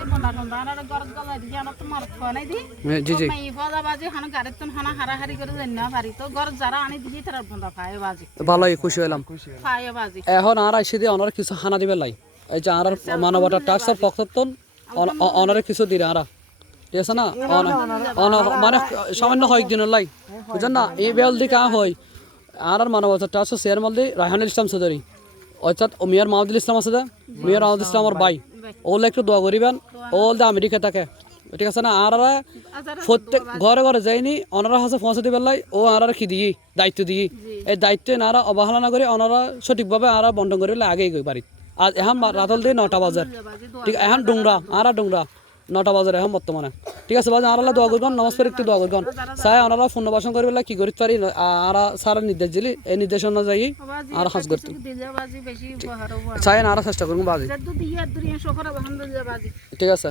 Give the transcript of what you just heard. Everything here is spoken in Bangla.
বাজি বন্ধা বন্ধা আর গরজ গলা দিয়ে আর তো মার খাওয়া নাই দি জি জি মাই বাজা বাজি হানা গাড়ি তুন হানা হারাহারি করে দেন না পারি তো গরজ যারা আনি দিয়ে তার বন্ধা পায় বাজি ভালোই খুশি হলাম পায় বাজি এখন আর আইসি দিয়ে অনার কিছু হানা দিবে লাই এই যে আর মানবতার টাক্সর পক্ষতন অনারে কিছু দিলে আরা ঠিক আছে না মানে সামান্য কয়েকদিনের লাই বুঝছেন না এই বেল দিকে হয় আর মানবতার টাক্সর শেয়ার মালদি রায়হানুল ইসলাম চৌধুরী অর্থাৎ মিয়ার মাহমুদুল ইসলাম আছে যে মিয়ার মাহমুদুল ইসলামের ভাই ওগুলো একটু দোয়া করিবেন ওল দা আমেরিকা থাকে ঠিক আছে না আর প্রত্যেক ঘরে ঘরে যায়নি ওনারা হাসে পৌঁছে দিবেন লাই ও আর কি দিই দায়িত্ব দিই এই দায়িত্ব নারা অবহেলা না করে ওনারা সঠিকভাবে আর বন্টন করে আগে গই পারি আজ এখন রাতল দিয়ে 9টা বাজার ঠিক এখন ডুংরা আর ডুংরা 9টা বাজার এখন বর্তমানে ঠিক আছে বাজে আর দোয়া করবেন নমাজ পড়ে একটু দোয়া করবেন চাই ওনারা পুনর্বাসন করবে কি করতে পারি আর সারা নির্দেশ দিলি এই নির্দেশ অনুযায়ী আর হাজ করতে চাই আর চেষ্টা করবো বাজি ঠিক আছে